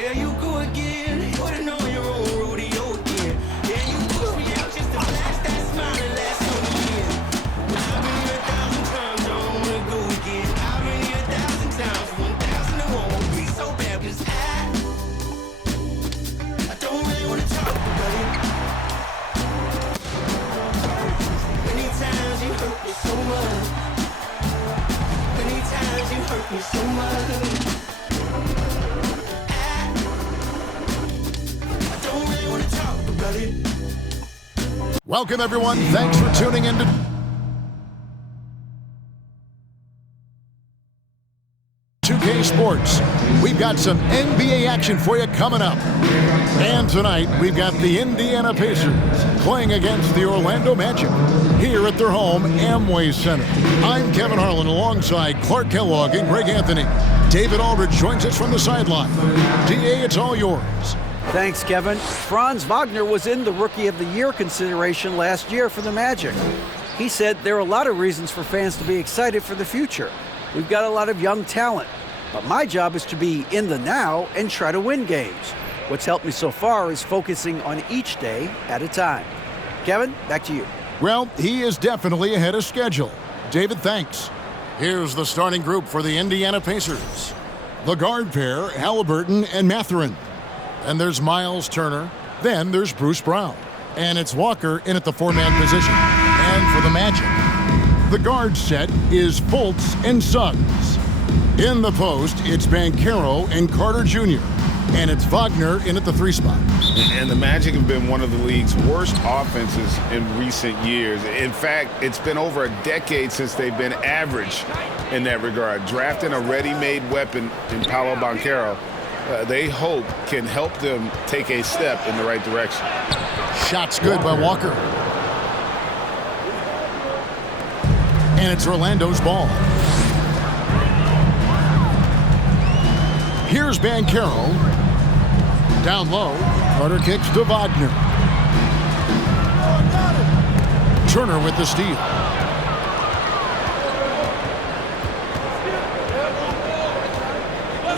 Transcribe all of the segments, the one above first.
There you go again, putting on your own rodeo again. Yeah, you push me out just to flash that smile and last so years. I've been here 1,000 times, I don't wanna go again. I've been here 1,000 times, 1,000 it won't be so bad, 'cause I don't really wanna talk about it. Many times you hurt me so much. Many times you hurt me so much. Welcome, everyone. Thanks for tuning in to 2K Sports. We've got some NBA action for you coming up. And tonight, we've got the Indiana Pacers playing against the Orlando Magic here at their home, Amway Center. I'm Kevin Harlan alongside Clark Kellogg and Greg Anthony. David Aldridge joins us from the sideline. DA, it's all yours. Thanks, Kevin. Franz Wagner was in the Rookie of the Year consideration last year for the Magic. He said there are a lot of reasons for fans to be excited for the future. We've got a lot of young talent, but my job is to be in the now and try to win games. What's helped me so far is focusing on each day at a time. Kevin, back to you. Well, he is definitely ahead of schedule. David, thanks. Here's the starting group for the Indiana Pacers. The guard pair, Halliburton and Mathurin. And there's Miles Turner. Then there's Bruce Brown. And it's Walker in at the four-man position. And for the Magic, the guard set is Fultz and Suggs. In the post, it's Banchero and Carter Jr. And it's Wagner in at the three spot. And the Magic have been one of the league's worst offenses in recent years. In fact, it's been over a decade since they've been average in that regard. Drafting a ready-made weapon in Paolo Banchero, they hope can help them take a step in the right direction. Shot's good by Walker. And it's Orlando's ball. Here's Banchero. Down low, Carter kicks to Wagner. Turner with the steal.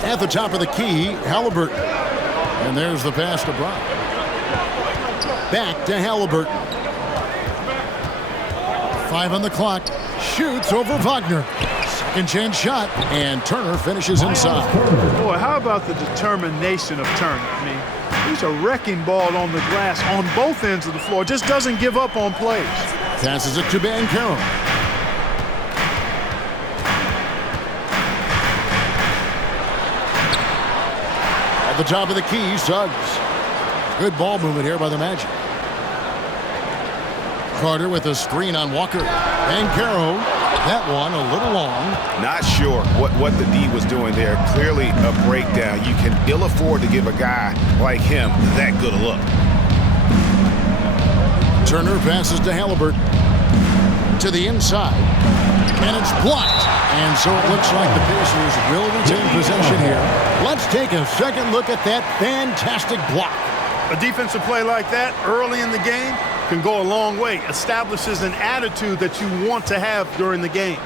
At the top of the key, Halliburton. And there's the pass to Brown. Back to Halliburton. 5 on the clock. Shoots over Wagner. Second chance shot, and Turner finishes inside. Boy, how about the determination of Turner? I mean, he's a wrecking ball on the glass on both ends of the floor. Just doesn't give up on plays. Passes it to Banchero. At the top of the key, Suggs. Good ball movement here by the Magic. Carter with a screen on Walker. Banchero, that one a little long. Not sure what the D was doing there. Clearly a breakdown. You can ill afford to give a guy like him that good a look. Turner passes to Halliburton. To the inside. And it's blocked. And so it looks like the Pacers will retain possession here. Let's take a second look at that fantastic block. A defensive play like that early in the game can go a long way. Establishes an attitude that you want to have during the game.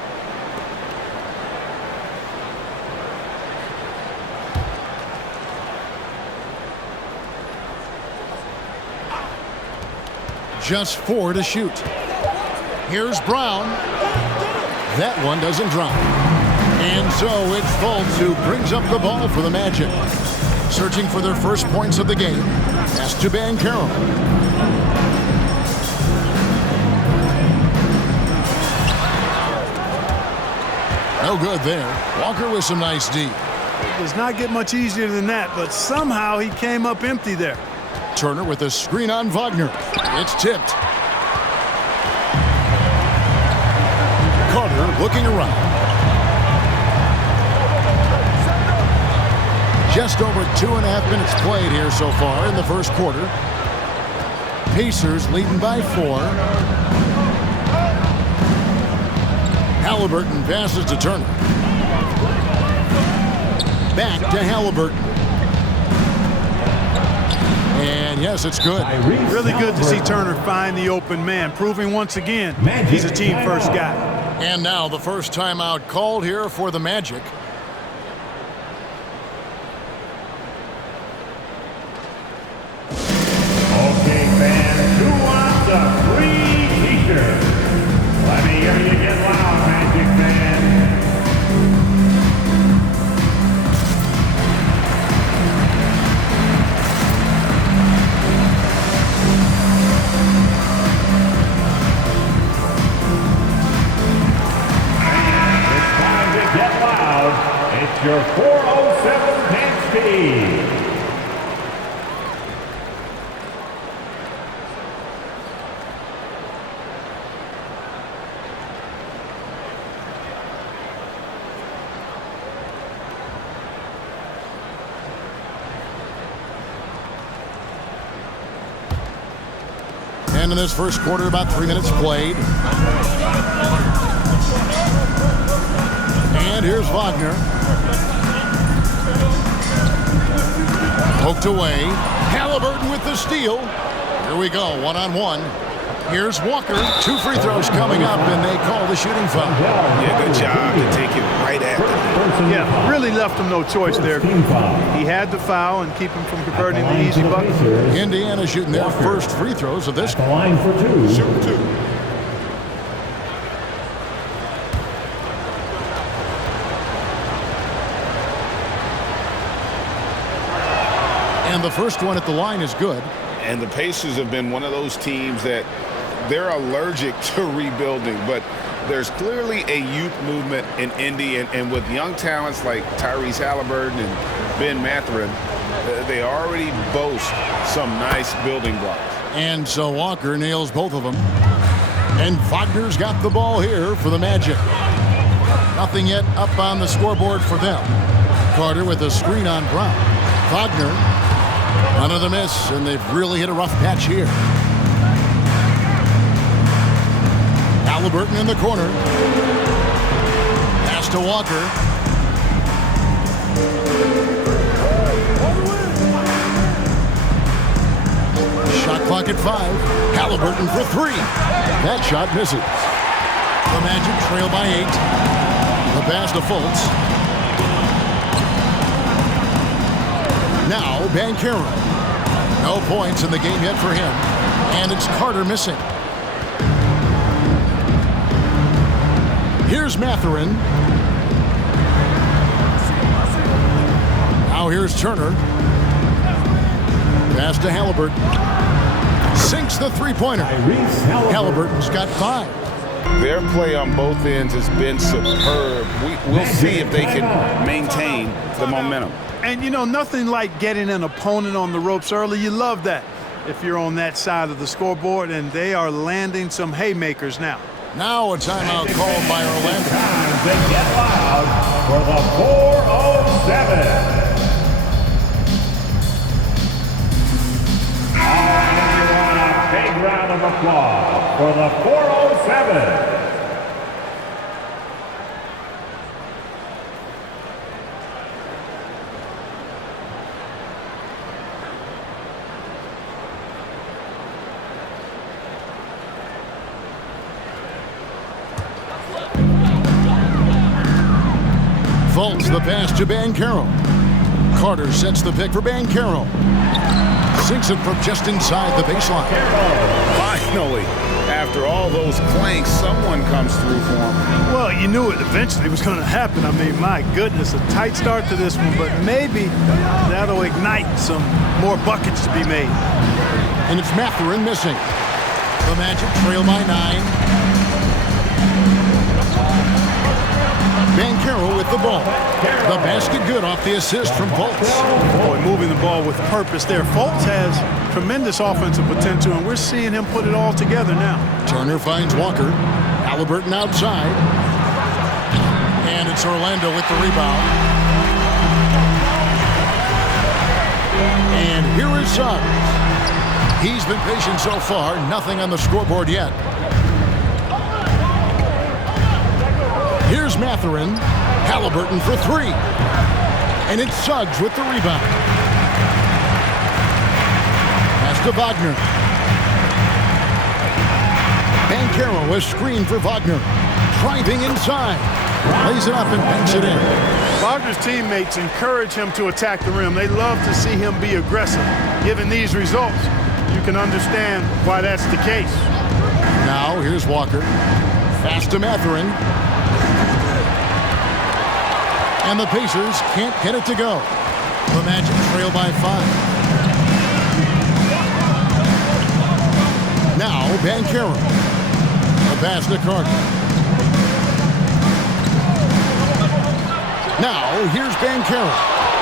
Just 4 to shoot. Here's Brown. That one doesn't drop. And so it's Fultz who brings up the ball for the Magic. Searching for their first points of the game. Pass to Banchero. No good there. Walker with some nice D. It does not get much easier than that, but somehow he came up empty there. Turner with a screen on Wagner. It's tipped. Carter looking around. Just over 2.5 minutes played here so far in the first quarter. Pacers leading by 4. Halliburton passes to Turner. Back to Halliburton. And yes, it's good. Really good to see Turner find the open man, proving once again he's a team-first guy. And now the first timeout called here for the Magic. your 407 Penske. And in this first quarter, about 3 minutes played. And here's Wagner. Poked away. Halliburton with the steal. Here we go, one-on-one. Here's Walker. 2 free throws coming up, and they call the shooting foul. Yeah, good job to take it right after that. Yeah, really left him no choice there. He had to foul and keep him from converting the easy bucket. Indiana shooting their first free throws of this. The line for 2. Shoot 2. And the first one at the line is good. And the Pacers have been one of those teams that they're allergic to rebuilding, but there's clearly a youth movement in Indy, and with young talents like Tyrese Halliburton and Ben Mathurin, they already boast some nice building blocks. And so Walker nails both of them. And Wagner's got the ball here for the Magic. Nothing yet up on the scoreboard for them. Carter with a screen on Brown. Wagner, another miss, and they've really hit a rough patch here. Halliburton in the corner. Pass to Walker. Shot clock at 5. Halliburton for 3. That shot misses. The Magic trail by 8. The pass to Fultz. Now Banchero. No points in the game yet for him. And it's Carter missing. Here's Mathurin. Now here's Turner. Pass to Halliburton. Sinks the three-pointer. Halliburton's got 5. Their play on both ends has been superb. We'll see if they can maintain the momentum. And, you know, nothing like getting an opponent on the ropes early. You love that if you're on that side of the scoreboard, and they are landing some haymakers now. Now a timeout called by Orlando. Time to get loud for the 407. All right, everyone, a big round of applause for the 407. Fultz the pass to Banchero. Carter sets the pick for Banchero. Sinks it from just inside the baseline. Finally, after all those clanks, someone comes through for him. Well, you knew it eventually was going to happen. I mean, my goodness, a tight start to this one, but maybe that'll ignite some more buckets to be made. And it's Mathurin missing. The Magic trail by 9. Banchero with the ball. The basket good off the assist from Fultz. Boy, moving the ball with purpose there. Fultz has tremendous offensive potential, and we're seeing him put it all together now. Turner finds Walker. Halliburton outside. And it's Orlando with the rebound. And here is Suggs. He's been patient so far. Nothing on the scoreboard yet. Here's Mathurin. Halliburton for 3. And it's Suggs with the rebound. Pass to Wagner. Banchero is screened for Wagner. Driving inside. Lays it up and banks it in. Wagner's teammates encourage him to attack the rim. They love to see him be aggressive. Given these results, you can understand why that's the case. Now here's Walker. Pass to Mathurin. And the Pacers can't get it to go. The Magic trail by 5. Now Banchero. The pass to Carter. Now, here's Banchero.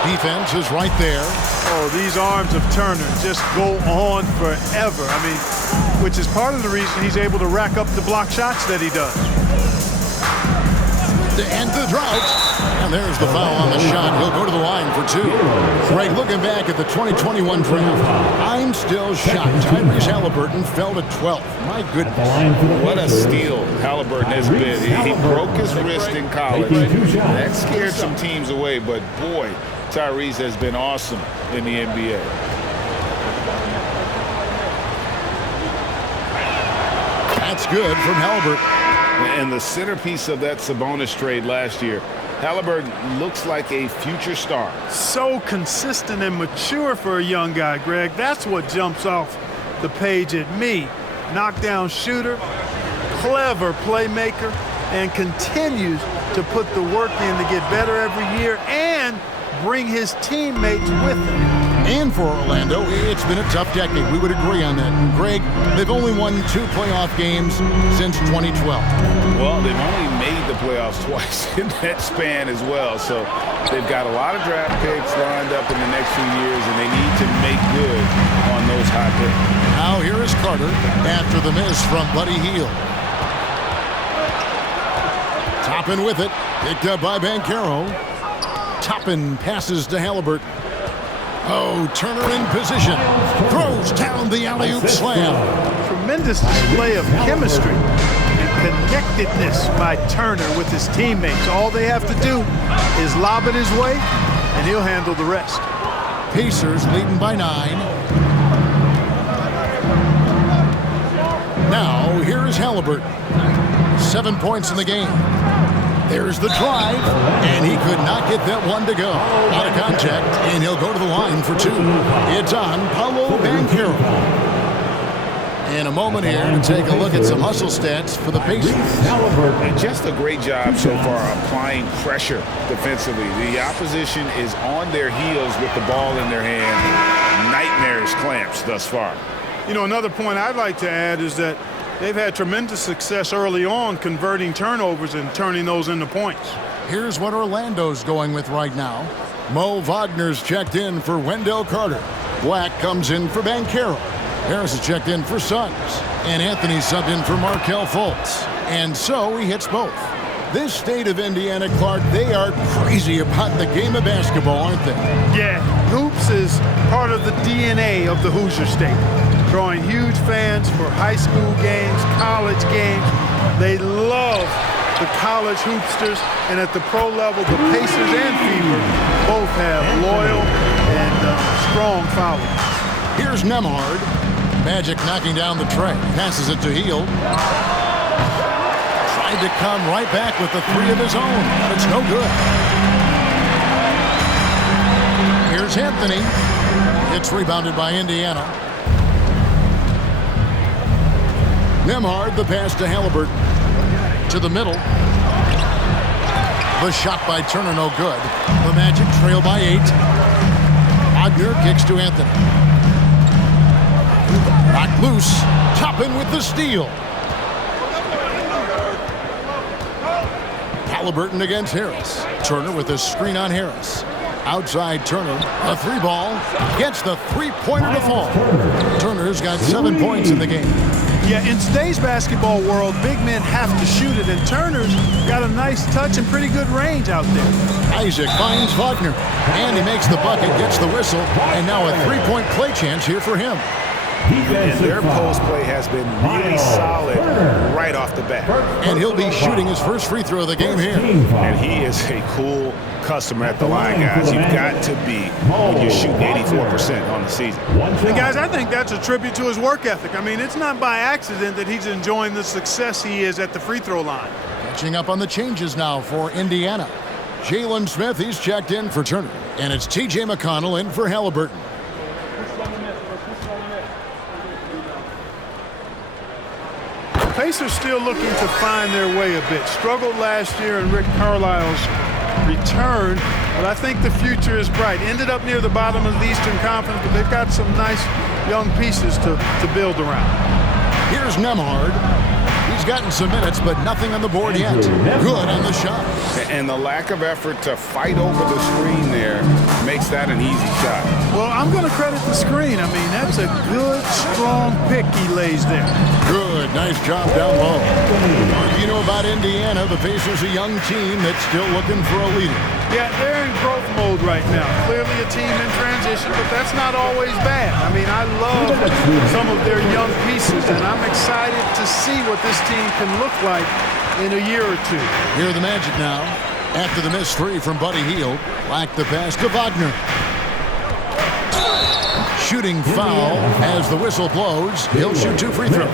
Defense is right there. Oh, these arms of Turner just go on forever. I mean, which is part of the reason he's able to rack up the block shots that he does. To end the drought. And there's the foul on the shot. He'll go to the line for two. Greg, looking back at the 2021 draft, I'm still shocked. Tyrese Halliburton fell to 12th. My goodness. What a steal Halliburton has been. He broke his wrist in college. That scared some teams away, but boy, Tyrese has been awesome in the NBA. That's good from Halliburton. And the centerpiece of that Sabonis trade last year, Halliburton looks like a future star. So consistent and mature for a young guy, Greg. That's what jumps off the page at me. Knockdown shooter, clever playmaker, and continues to put the work in to get better every year and bring his teammates with him. And for Orlando, it's been a tough decade. We would agree on that. And Greg, they've only won 2 playoff games since 2012. Well, they've only made the playoffs twice in that span as well. So they've got a lot of draft picks lined up in the next few years, and they need to make good on those high picks. Now here is Carter after the miss from Buddy Hield. Toppin with it. Picked up by Banchero. Toppin passes to Halliburton. Oh, Turner in position. Throws down the alley-oop slam. Tremendous display of chemistry and connectedness by Turner with his teammates. All they have to do is lob it his way, and he'll handle the rest. Pacers leading by 9. Now, here is Halliburton. 7 points in the game. There's the drive, and he could not get that one to go. Out of contact, and he'll go to the line for 2. It's on Paolo Banchero. In a moment here to take a look at some hustle stats for the Pacers. And just a great job so far applying pressure defensively. The opposition is on their heels with the ball in their hand. Nightmarish clamps thus far. You know, another point I'd like to add is that they've had tremendous success early on converting turnovers and turning those into points. Here's what Orlando's going with right now. Mo Wagner's checked in for Wendell Carter. Black comes in for Banchero. Harris is checked in for Suggs. And Anthony subbed in for Markelle Fultz. And so he hits both. This state of Indiana, Clark, they are crazy about the game of basketball, aren't they? Yeah, hoops is part of the DNA of the Hoosier State. Drawing huge fans for high school games, college games. They love the college hoopsters, and at the pro level, the Pacers and Fever both have loyal and strong followers. Here's Nembhard. Magic knocking down the tray. Passes it to Hield. Tried to come right back with the 3 of his own, but it's no good. Here's Anthony. It's rebounded by Indiana. Nembhard, the pass to Halliburton. To the middle. The shot by Turner, no good. The Magic trail by 8. Wagner kicks to Anthony. Knocked loose. Toppin with the steal. Halliburton against Harris. Turner with a screen on Harris. Outside Turner. A 3 ball. Gets the 3-pointer to fall. Turner's got 7 points in the game. Yeah, in today's basketball world, big men have to shoot it, and Turner's got a nice touch and pretty good range out there. Isaac finds Wagner, and he makes the bucket, gets the whistle, and now a 3-point play chance here for him. And their post play has been really solid right off the bat. And he'll be shooting his first free throw of the game here. And he is a cool customer at the line, guys. You've got to be when you're shooting 84% on the season. And guys, I think that's a tribute to his work ethic. I mean, it's not by accident that he's enjoying the success he is at the free throw line. Catching up on the changes now for Indiana. Jalen Smith, he's checked in for Turner. And it's T.J. McConnell in for Halliburton. Pacers still looking to find their way a bit. Struggled last year in Rick Carlisle's return, but I think the future is bright. Ended up near the bottom of the Eastern Conference, but they've got some nice young pieces to build around. Here's Nembhard. He's gotten some minutes, but nothing on the board yet. Good on the shot. And the lack of effort to fight over the screen there makes that an easy shot. Well, I'm going to credit the screen. I mean, that's a good, strong pick he lays there. Good, nice job down low. You know about Indiana, the Pacers, a young team that's still looking for a leader. Yeah, they're in growth mode right now. Clearly a team in transition, but that's not always bad. I mean, I love some of their young pieces, and I'm excited to see what this team can look like in a year or two. Here are the Magic now. After the missed three from Buddy Hield, lacked the pass to Wagner. Shooting foul as the whistle blows. He'll shoot 2 free throws.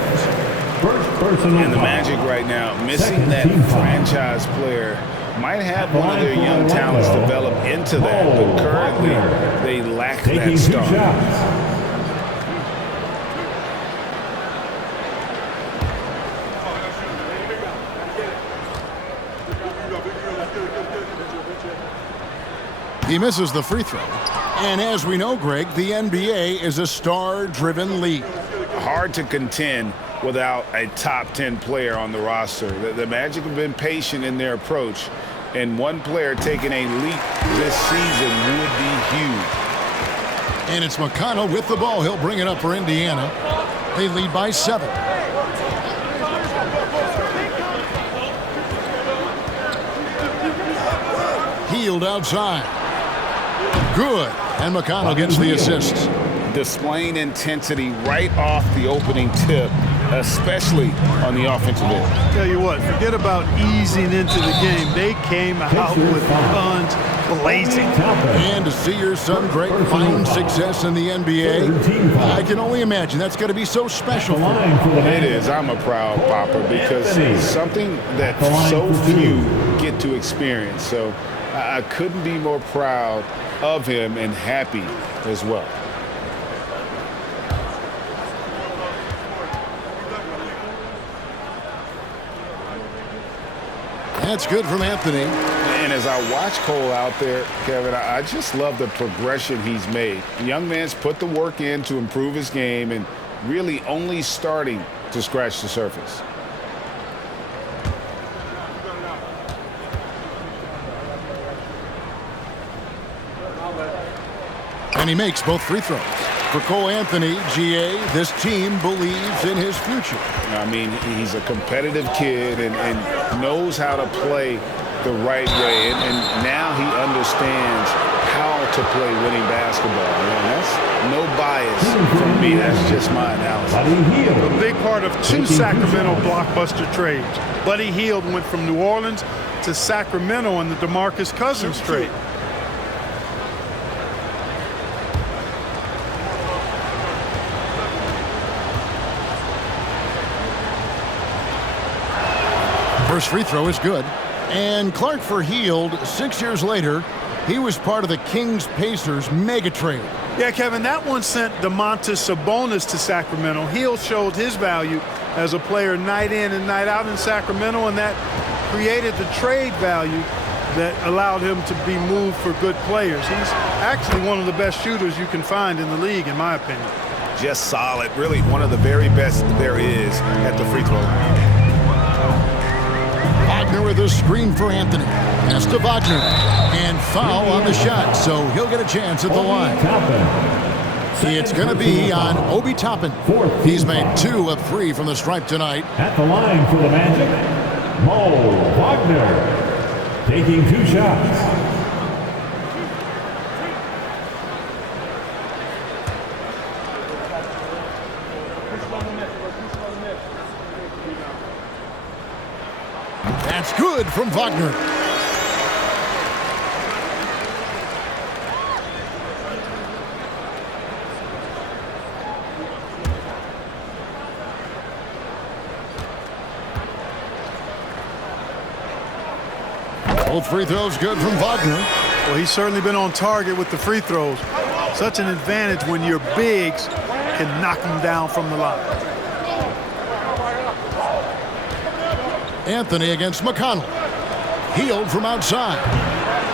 And the Magic right now, missing that franchise player, might have one of their young talents develop into that, but currently they lack that star. He misses the free throw. And as we know, Greg, the NBA is a star-driven league. Hard to contend without a top 10 player on the roster. The Magic have been patient in their approach, and one player taking a leap this season would be huge. And it's McConnell with the ball. He'll bring it up for Indiana. They lead by 7. Hield outside. Good. And McConnell gets the assist. Displaying intensity right off the opening tip, especially on the offensive end. Tell you what, forget about easing into the game. They came out with guns blazing. And to see your son Greg find success in the NBA, I can only imagine that's going to be so special for him. It is. I'm a proud papa because it's something that so few get to experience. So I couldn't be more proud of him and happy as well. That's good from Anthony. And as I watch Cole out there, Kevin, I just love the progression he's made. The young man's put the work in to improve his game and really only starting to scratch the surface. And he makes both free throws. For Cole Anthony, GA, this team believes in his future. I mean, he's a competitive kid and knows how to play the right way. And now he understands how to play winning basketball. And that's no bias from me. That's just my analysis. A big part of 2 Sacramento blockbuster trades. Buddy Hield went from New Orleans to Sacramento in the DeMarcus Cousins trade. First free throw is good. And Clark for Hield, 6 years later, he was part of the Kings-Pacers mega trade. Yeah, Kevin, that one sent Domantas Sabonis to Sacramento. Hield showed his value as a player night in and night out in Sacramento, and that created the trade value that allowed him to be moved for good players. He's actually one of the best shooters you can find in the league, in my opinion. Just solid. Really one of the very best there is at the free throw line. Wagner with a screen for Anthony. Pass to Wagner. And foul on the shot, so he'll get a chance at the line. It's going to be on Obi Toppin. He's made 2 of 3 from the stripe tonight. At the line for the Magic, Mo Wagner, taking 2 shots. That's good from Wagner. Both free throws good from Wagner. Well, he's certainly been on target with the free throws. Such an advantage when your bigs can knock them down from the line. Anthony against McConnell. Hield from outside.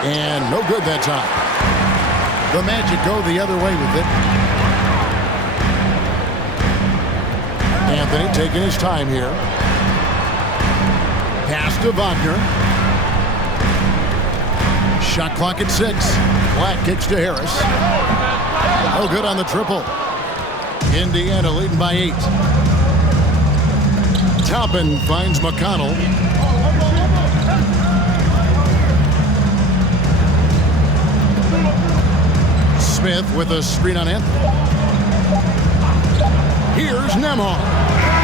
And no good that time. The Magic go the other way with it. Anthony taking his time here. Pass to Wagner. Shot clock at 6. Black kicks to Harris. No good on the triple. Indiana leading by 8. Toppin finds McConnell. Smith with a screen on Anthony. Here's Nembhard.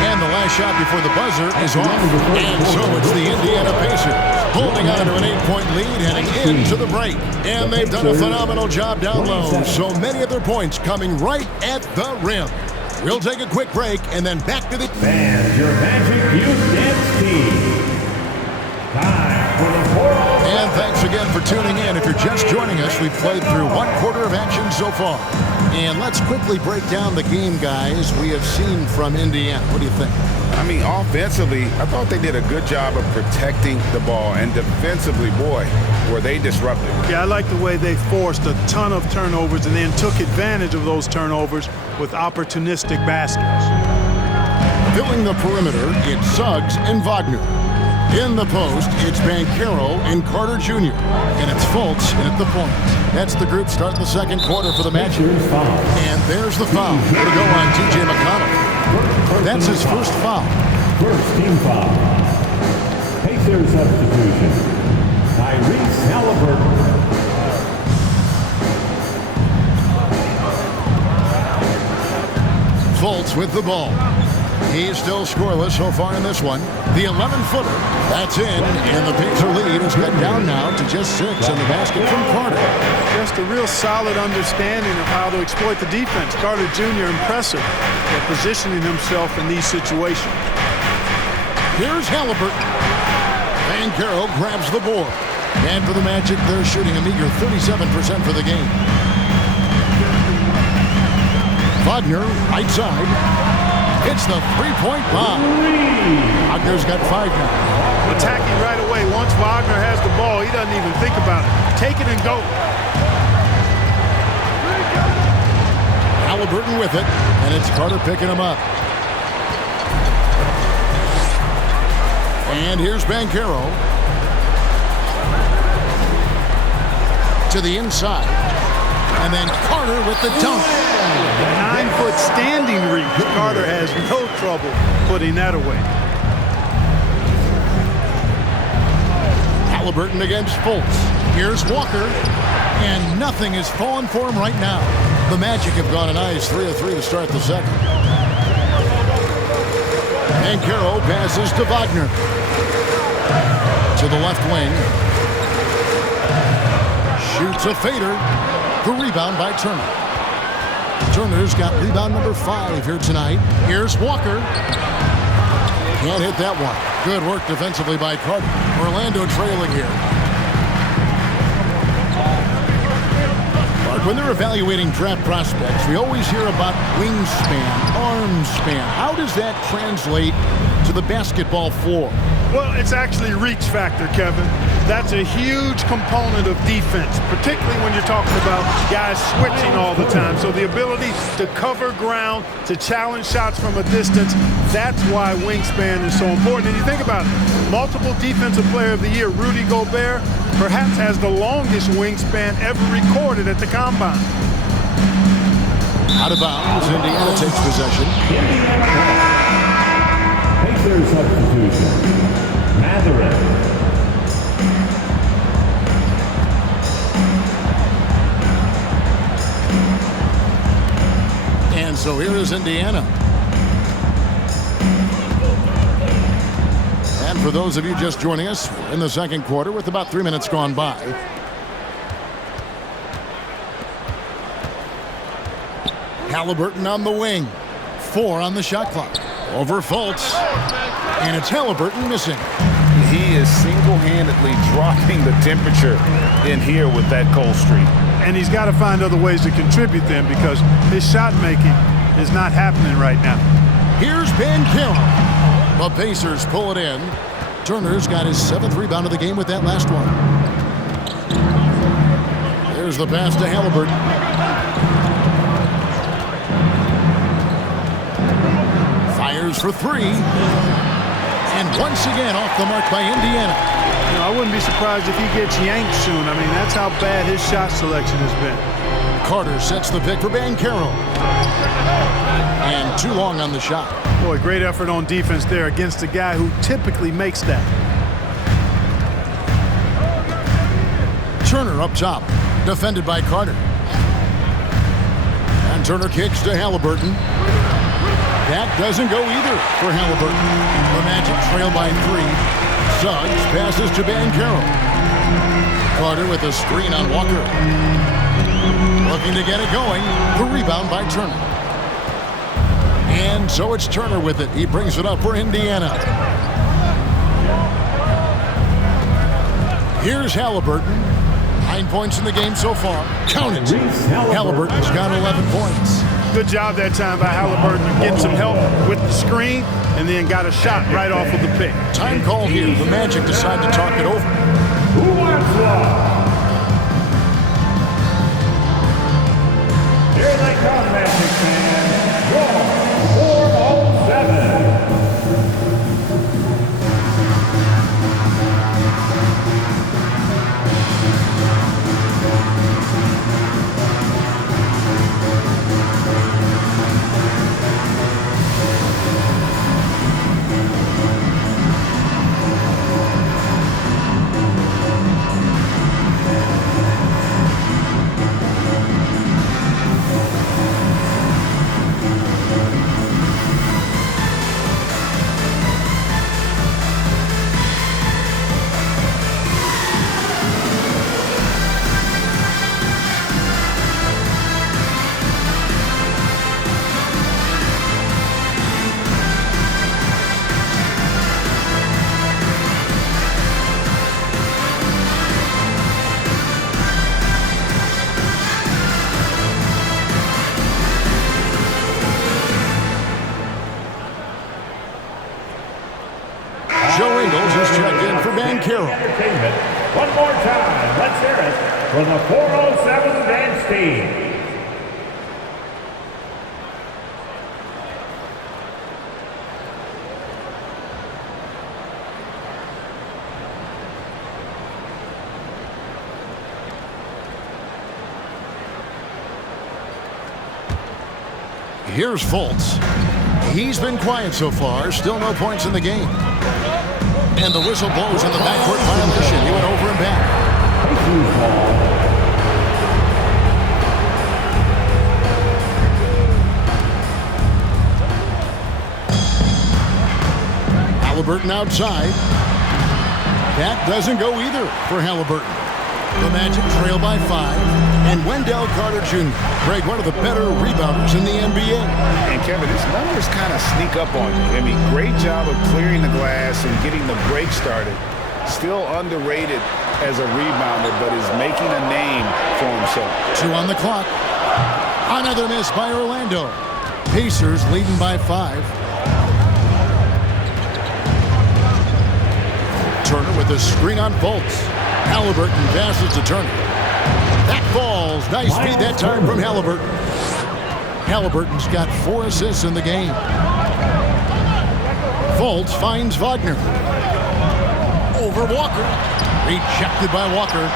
And the last shot before the buzzer is off. And so it's the Indiana Pacers holding on to an 8-point lead heading into the break. And they've done a phenomenal job down low. So many of their points coming right at the rim. We'll take a quick break and then back to the... And your Magic Youth Dance Team. Time for the 4-on-4. And thanks again for tuning in. If you're just joining us, we've played through 1 quarter of action so far. And let's quickly break down the game, guys, we have seen from Indiana. What do you think? I mean, offensively, I thought they did a good job of protecting the ball. And defensively, boy, were they disruptive. Yeah, I like the way they forced a ton of turnovers and then took advantage of those turnovers with opportunistic baskets. Filling the perimeter, it's Suggs and Wagner. In the post, it's Banchero and Carter Jr. And it's Fultz in at the point. That's the group starting the second quarter for the match. And there's the foul. Way to go on T.J. McConnell. That's his first foul. First team foul. Pacers substitution. Tyrese Halliburton. Fultz with the ball. He's still scoreless so far in this one. The 11-footer, that's in, and the Pacer lead is cut down now to just 6 on the basket from Carter. Just a real solid understanding of how to exploit the defense. Carter Jr. impressive at positioning himself in these situations. Here's Halliburton. Banchero grabs the board. And for the Magic, they're shooting a meager 37% for the game. Wagner, right side. It's the three-point bomb. Wagner's got 5 now. Attacking right away. Once Wagner has the ball, he doesn't even think about it. Take it and go. Halliburton with it, and it's Carter picking him up. And here's Banchero. To the inside. And then Carter with the dunk. 9-foot standing reach. Carter has no trouble putting that away. Halliburton against Fultz. Here's Walker. And nothing is falling for him right now. The Magic have gone a nice 3 of 3 to start the second. Banchero passes to Wagner. To the left wing. Shoots a fader. The rebound by Turner. Turner's got rebound number 5 here tonight. Here's Walker. Can't hit that one. Good work defensively by Carter. Orlando trailing here. Mark, when they're evaluating draft prospects, we always hear about wingspan, arm span. How does that translate to the basketball floor? Well, it's actually reach factor, Kevin. That's a huge component of defense, particularly when you're talking about guys switching all the time. So the ability to cover ground, to challenge shots from a distance, that's why wingspan is so important. And you think about it, multiple Defensive Player of the Year, Rudy Gobert, perhaps has the longest wingspan ever recorded at the Combine. Out of bounds, Indiana takes possession. Pacers substitution. Mathurin. And so here is Indiana. And for those of you just joining us, we're in the second quarter with about 3 minutes gone by. Halliburton on the wing. 4 on the shot clock. Over Fultz. And it's Halliburton missing. He is single-handedly dropping the temperature in here with that cold streak. And he's got to find other ways to contribute then, because his shot making is not happening right now. Here's Banchero. The Pacers pull it in. Turner's got his 7th rebound of the game with that last one. There's the pass to Halliburton. Fires for 3. And once again off the mark by Indiana. You know, I wouldn't be surprised if he gets yanked soon. I mean, that's how bad his shot selection has been. Carter sets the pick for Banchero. And too long on the shot. Boy, great effort on defense there against a guy who typically makes that. Turner up top, defended by Carter. And Turner kicks to Halliburton. That doesn't go either for Halliburton. The Magic trail by 3. Suggs passes to Banchero. Carter with a screen on Walker. Looking to get it going. The rebound by Turner. And so it's Turner with it. He brings it up for Indiana. Here's Halliburton. 9 points in the game so far. Count it. Halliburton's got 11 points. Good job that time by Halliburton to get some help with the screen and then got a shot right off of the pick. Time call here. The Magic decide to talk it over. Who wants love? Here they come, Magic fans. Your 407. Joe Ingles is checked in for Banchero. Entertainment. One more time. Let's hear it for the 407 dance team. Here's Fultz. He's been quiet so far. Still no points in the game. And the whistle blows on the backcourt violation. He went over and back. Halliburton outside. That doesn't go either for Halliburton. The Magic trail by 5. And Wendell Carter Jr., Greg, one of the better rebounders in the NBA. And Kevin, his numbers kind of sneak up on you. I mean, great job of clearing the glass and getting the break started. Still underrated as a rebounder, but is making a name for himself. 2 on the clock. Another miss by Orlando. Pacers leading by 5. Turner with a screen on Fultz. Halliburton passes to Turner. That falls. Nice feed that time from Halliburton. Halliburton's got 4 assists in the game. Fultz finds Wagner. Over Walker. Rejected by Walker.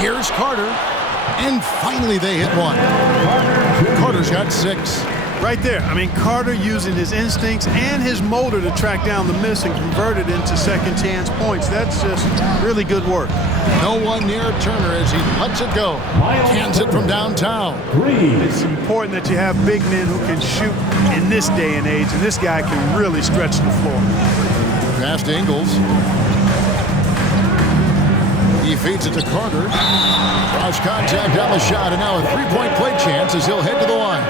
Here's Carter. And finally they hit one. Carter's got 6. Right there. I mean, Carter using his instincts and his motor to track down the miss and convert it into second chance points. That's just really good work. No one near Turner as he lets it go. Cans it from downtown. It's important that you have big men who can shoot in this day and age, and this guy can really stretch the floor. Pass to Ingles. He feeds it to Carter. Cross contact on the shot, and now a 3-point play chance as he'll head to the line.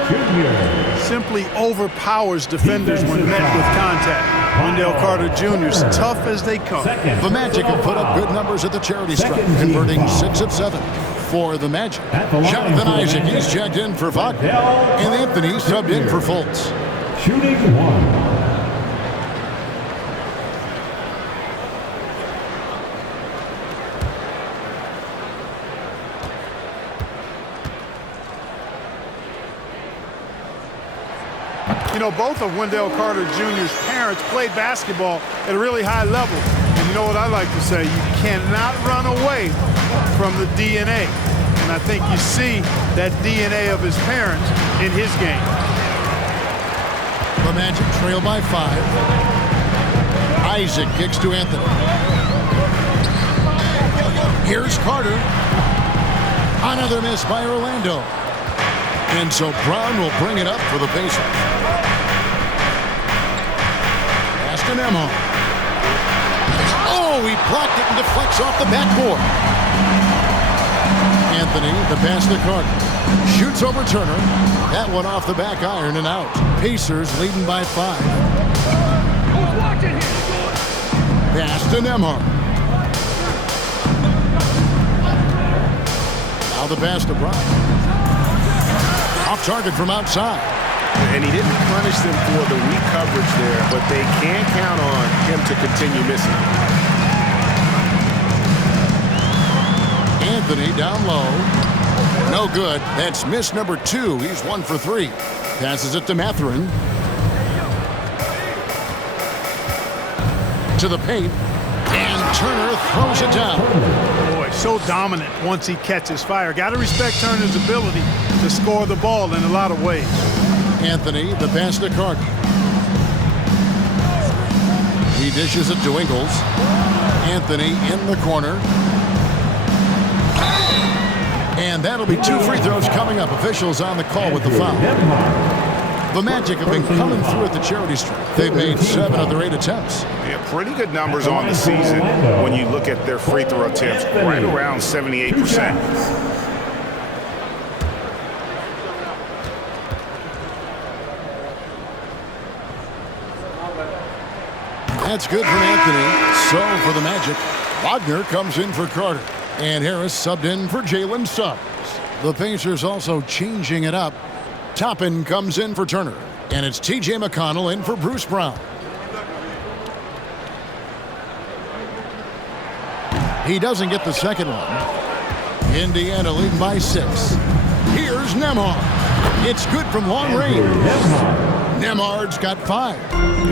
Simply overpowers defenders when met with contact. Wendell Carter Jr. is tough as they come. The Magic have put up good numbers at the charity stripe, converting 6 of 7 for the Magic. Jonathan Isaac, he's checked in for Wagner, and Anthony subbed in for Fultz. Shooting 1. You know, both of Wendell Carter Jr.'s parents played basketball at a really high level. And you know what I like to say? You cannot run away from the DNA. And I think you see that DNA of his parents in his game. The Magic trail by 5. Isaac kicks to Anthony. Here's Carter. Another miss by Orlando. And so Brown will bring it up for the Pacers. Pass to Nembhard. Oh, he blocked it and deflects off the backboard. Anthony, the pass to Carter. Shoots over Turner. That one off the back iron and out. Pacers leading by 5. Pass to Nembhard. Now the pass to Brown. Off target from outside. And he didn't punish them for the weak coverage there, but they can count on him to continue missing. Anthony down low. No good. That's miss number 2. He's 1 for 3. Passes it to Mathurin. To the paint. And Turner throws it down. Boy, so dominant once he catches fire. Got to respect Turner's ability to score the ball in a lot of ways. Anthony, the pass to Carter. He dishes it to Ingles. Anthony in the corner. And that'll be 2 free throws coming up. Officials on the call with the foul. The Magic have been coming through at the charity stripe. They've made 7 of their 8 attempts. Yeah, pretty good numbers on the season when you look at their free throw attempts, right around 78%. That's good from Anthony. So for the Magic, Wagner comes in for Carter. And Harris subbed in for Jalen Suggs. The Pacers also changing it up. Toppin comes in for Turner. And it's T.J. McConnell in for Bruce Brown. He doesn't get the second one. Indiana leading by 6. Here's Nembhard. It's good from long range. Nembhard's got 5.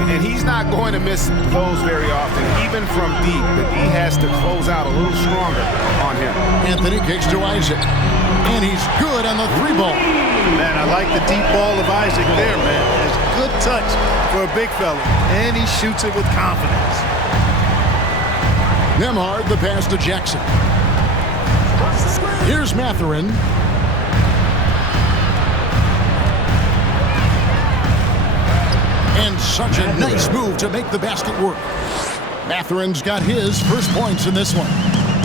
And he's not going to miss those very often, even from deep, but he has to close out a little stronger on him. Anthony kicks to Isaac. And he's good on the 3-ball. Man, I like the deep ball of Isaac there, man. It's a good touch for a big fella. And he shoots it with confidence. Nembhard, the pass to Jackson. Here's Mathurin. And such a nice move to make the basket work. Mathurin's got his first points in this one.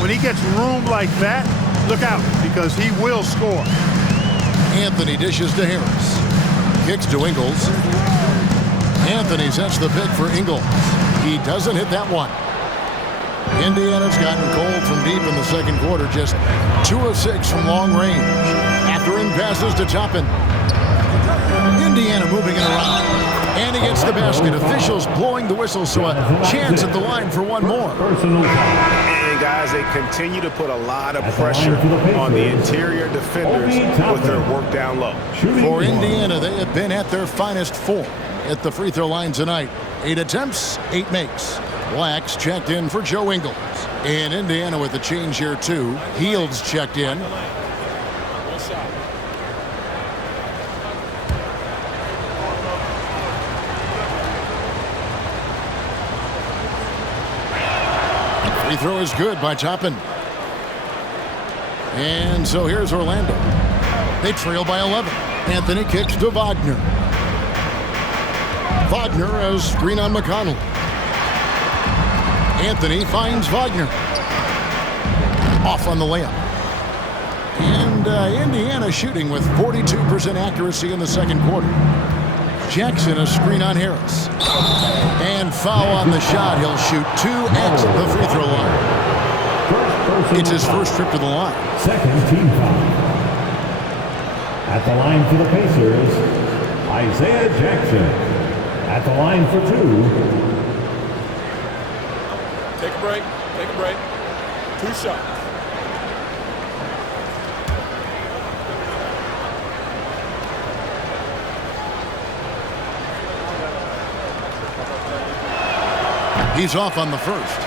When he gets room like that, look out, because he will score. Anthony dishes to Harris. Kicks to Ingles. Anthony sets the pick for Ingles. He doesn't hit that one. Indiana's gotten cold from deep in the second quarter, just 2 of 6 from long range. Mathurin passes to Toppin. Indiana moving it around. And he gets the basket. Officials blowing the whistle, so a chance at the line for one more. And guys, they continue to put a lot of pressure on the interior defenders with their work down low. For Indiana, they have been at their finest form at the free throw line tonight. 8 attempts, 8 makes. Blacks checked in for Joe Ingles. And Indiana with a change here, too. Heald's checked in. Free throw is good by Toppin. And so here's Orlando. They trail by 11. Anthony kicks to Wagner. Wagner has screen on McConnell. Anthony finds Wagner. Off on the layup. And Indiana shooting with 42% accuracy in the second quarter. Jackson a screen on Harris. And foul on the shot. He'll shoot 2 at the free throw line. It's his first trip to the line. Second team foul. At the line for the Pacers, Isaiah Jackson. At the line for 2. Take a break. Take a break. 2 shots. He's off on the first.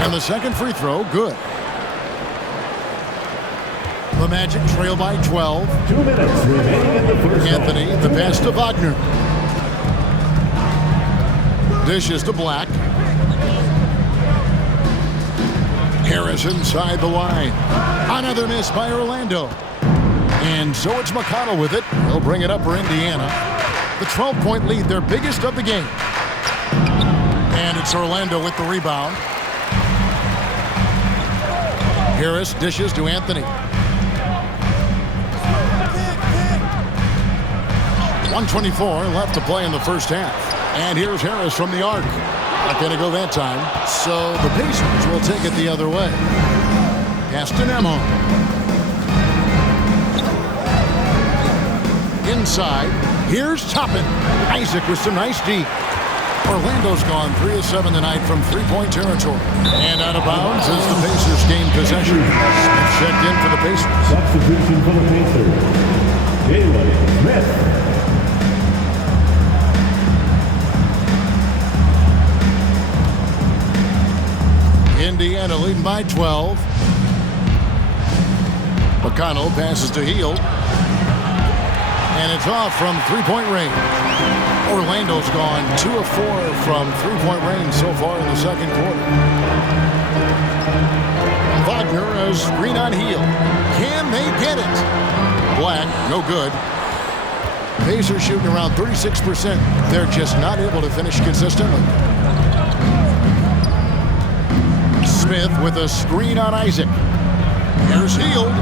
And the second free throw, good. The Magic trail by 12. 2 minutes remaining in the first half. Anthony, the pass to Wagner. Dishes to Black. Harris inside the line. Another miss by Orlando. And so it's McConnell with it. He'll bring it up for Indiana. The 12-point lead, their biggest of the game. And it's Orlando with the rebound. Harris dishes to Anthony. 1:24 left to play in the first half. And here's Harris from the arc. Not going to go that time. So the Pacers will take it the other way. Pass to Nemo. Inside. Here's Toppin. Isaac with some nice D. Orlando's gone 3 of 7 tonight from three-point territory. And out of bounds as the Pacers gain possession. Smith checked in for the Pacers. Substitution for the Pacers. Jalen Smith. Indiana leading by 12. McConnell passes to Hield. And it's off from three-point range. Orlando's gone 2 of 4 from three-point range so far in the second quarter. Wagner has screen on Hield. Can they get it? Black, no good. Pacers shooting around 36%. They're just not able to finish consistently. Smith with a screen on Isaac. Here's Hield.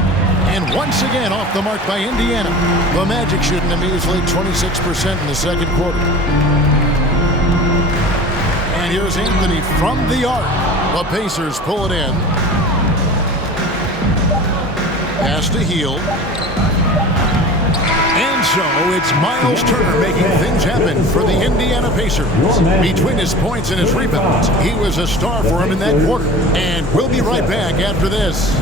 And once again off the mark by Indiana. The Magic shooting a measly 26% in the second quarter. And here's Anthony from the arc. The Pacers pull it in. Pass to Hield. And so it's Miles Turner making things happen for the Indiana Pacers. Between his points and his rebounds, he was a star for him in that quarter. And we'll be right back after this.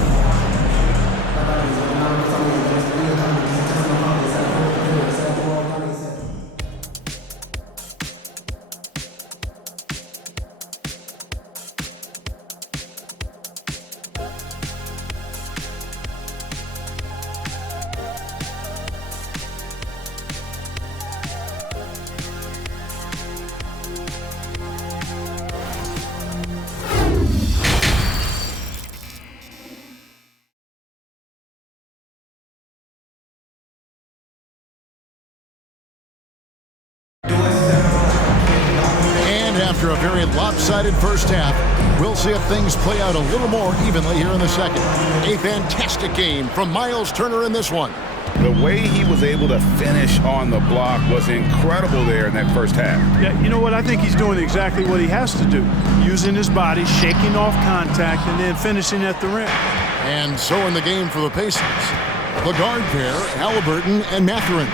After a very lopsided first half, we'll see if things play out a little more evenly here in the second. A fantastic game from Miles Turner in this one. The way he was able to finish on the block was incredible there in that first half. Yeah, you know what? I think he's doing exactly what he has to do. Using his body, shaking off contact, and then finishing at the rim. And so in the game for the Pacers, the guard pair, Halliburton and Mathurin.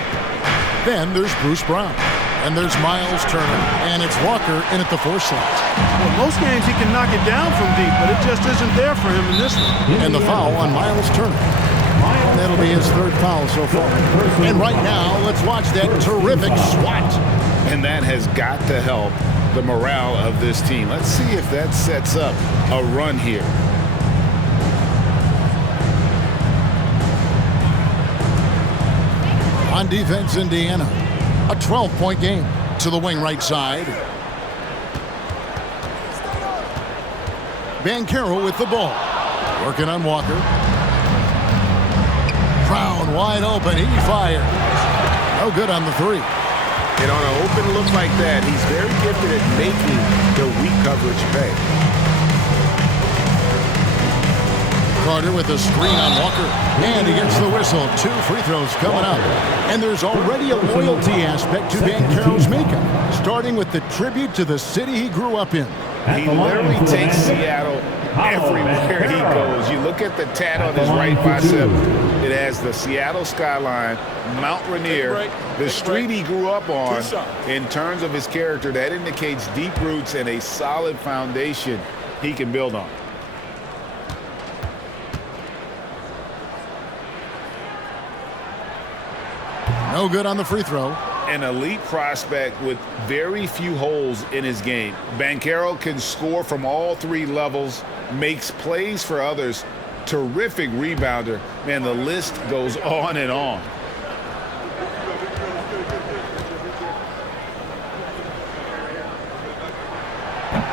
Then there's Bruce Brown. And there's Miles Turner, and it's Walker in at the 4 slot. Well, most games he can knock it down from deep, but it just isn't there for him in this one. And the foul on Miles Turner. And that'll be his 3rd foul so far. And right now, let's watch that terrific swat. And that has got to help the morale of this team. Let's see if that sets up a run here. On defense, Indiana. A 12-point game to the wing right side. Banchero with the ball. Working on Walker. Brown wide open. He fires. No good on the 3. And on an open look like that, he's very gifted at making the weak coverage pay. Carter with a screen on Walker. And he gets the whistle. 2 free throws coming up. And there's already a loyalty aspect to Banchero's makeup, starting with the tribute to the city he grew up in. He literally takes Seattle everywhere he goes. You look at the tat on his right bicep. It has the Seattle skyline, Mount Rainier, the street he grew up on. In terms of his character, that indicates deep roots and a solid foundation he can build on. No good on the free throw. An elite prospect with very few holes in his game. Banchero can score from all 3 levels, makes plays for others, terrific rebounder. Man, the list goes on and on.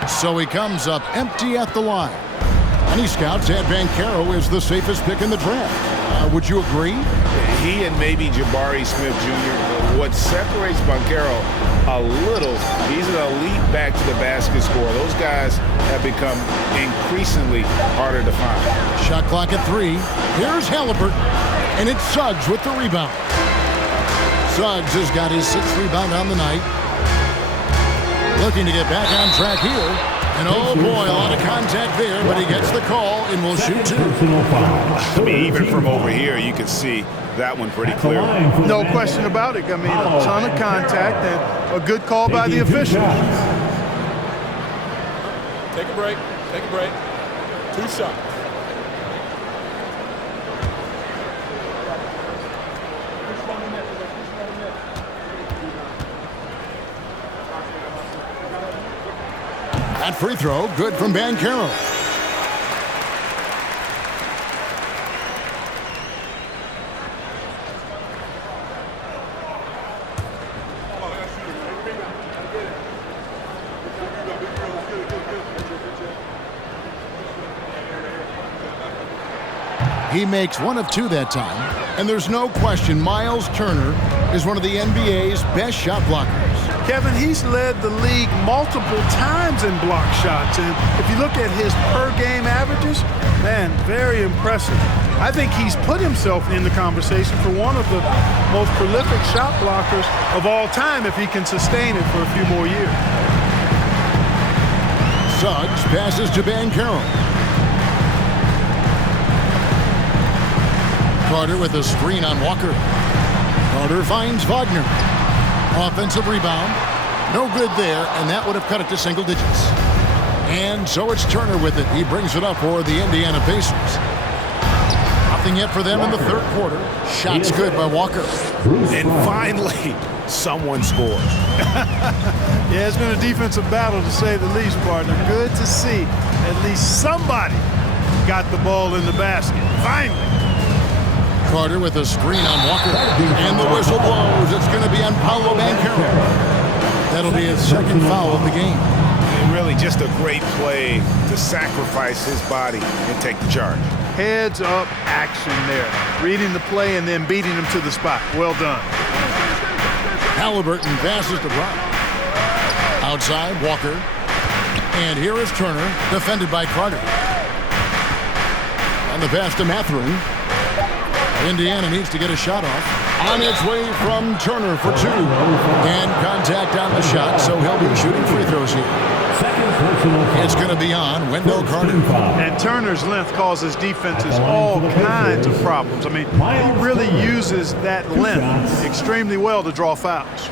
So he comes up empty at the line. Many scouts had Banchero as the safest pick in the draft. Would you agree? He and maybe Jabari Smith Jr. What separates Banchero a little, he's an elite back-to-the-basket scorer. Those guys have become increasingly harder to find. Shot clock at 3. Here's Halliburton, and it's Suggs with the rebound. Suggs has got his 6th rebound on the night. Looking to get back on track here. And oh boy, a lot of contact there, but he gets the call and will shoot 2. I mean, even from over here, you can see that one pretty clear. No question about it. I mean, a ton of contact and a good call by the officials. Take a break. Take a break. 2 shots. That free throw, good from Banchero. He makes 1 of 2 that time, and there's no question Miles Turner is one of the NBA's best shot blockers. Kevin, he's led the league multiple times in block shots, and if you look at his per-game averages, man, very impressive. I think he's put himself in the conversation for one of the most prolific shot blockers of all time if he can sustain it for a few more years. Suggs passes to Banchero. Carter with a screen on Walker. Carter finds Wagner. Offensive rebound. No good there, and that would have cut it to single digits. And so it's Turner with it. He brings it up for the Indiana Pacers. Nothing yet for them in the 3rd quarter. Shots good by Walker. And finally, someone scores. Yeah, it's been a defensive battle to say the least, partner. Good to see at least somebody got the ball in the basket. Finally. Carter with a screen on Walker. And the whistle blows. It's going to be on Paolo Banchero. That'll be his 2nd foul of the game. And really just a great play to sacrifice his body and take the charge. Heads up action there. Reading the play and then beating him to the spot. Well done. Halliburton passes to Brown. Outside, Walker. And here is Turner, defended by Carter. On the pass to Mathurin. Indiana needs to get a shot off. On its way from Turner for 2. And contact on the shot, so he'll be shooting free throws here. It's going to be on Wendell Carter. And Turner's length causes defenses all kinds of problems. I mean, he really uses that length extremely well to draw fouls.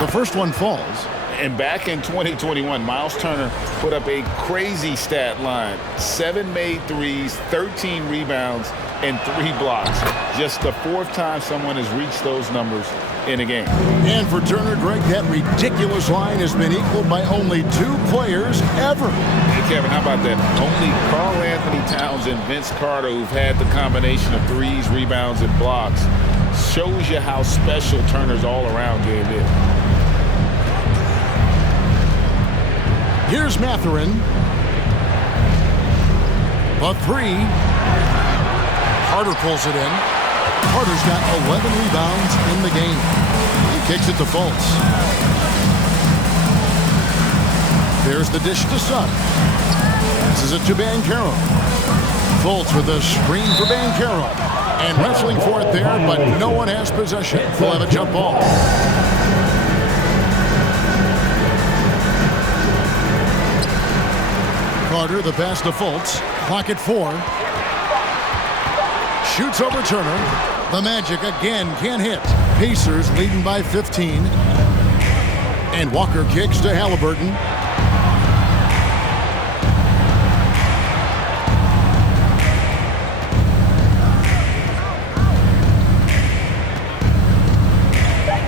The first one falls. And back in 2021, Miles Turner put up a crazy stat line. 7 made threes, 13 rebounds, and 3 blocks. Just the 4th time someone has reached those numbers in a game. And for Turner, Greg, that ridiculous line has been equaled by only 2 players ever. Hey, Kevin, how about that? Only Karl Anthony Towns and Vince Carter, who've had the combination of threes, rebounds, and blocks, shows you how special Turner's all-around game is. Here's Mathurin. A 3. Carter pulls it in. Carter's got 11 rebounds in the game. He kicks it to Fultz. There's the dish to Suggs. Passes it to Banchero. Fultz with a screen for Banchero. And wrestling for it there, but no one has possession. We'll have a jump ball. Carter, the pass to Fultz. Clock at 4. Shoots over Turner. The Magic again can't hit. Pacers leading by 15. And Walker kicks to Haliburton.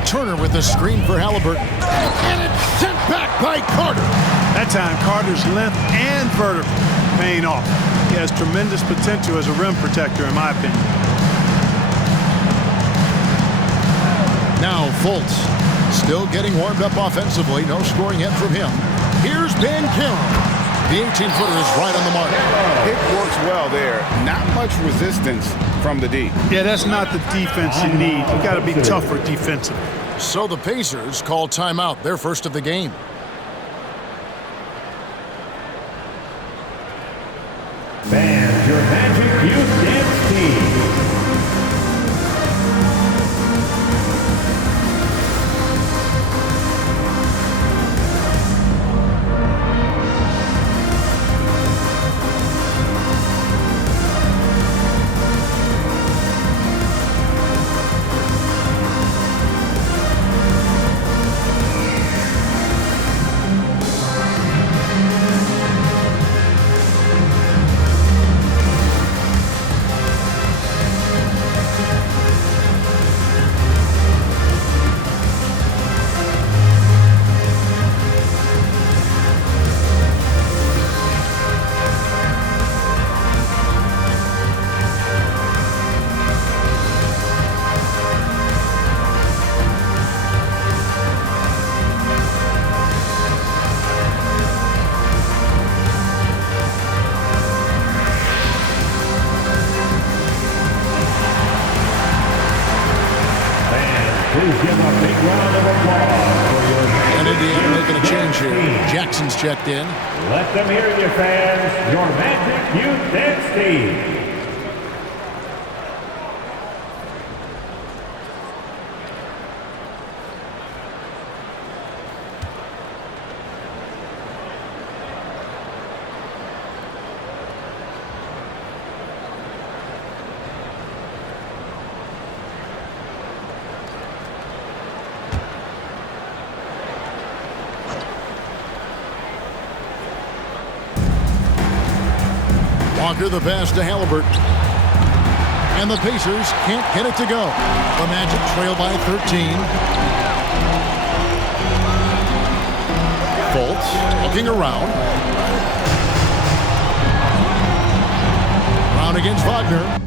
Turner with the screen for Haliburton. And it's sent back by Carter. That time, Carter's length and vertical paying off. He has tremendous potential as a rim protector, in my opinion. Now Fultz still getting warmed up offensively. No scoring yet from him. Here's Banchero. The 18-footer is right on the mark. Pick works well there. Not much resistance from the D. Yeah, that's not the defense you need. You got to be tougher defensively. So the Pacers call timeout, their first of the game. Fans, your Magic Youth Dance Team. Please give a big round of applause for your... And Indiana making a change here. Jackson's checked in. Let them hear you, fans. Your Magic Youth Dance Team. Walker the pass to Haliburton. And the Pacers can't get it to go. The Magic trail by 13. Fultz looking around. Brown against Wagner.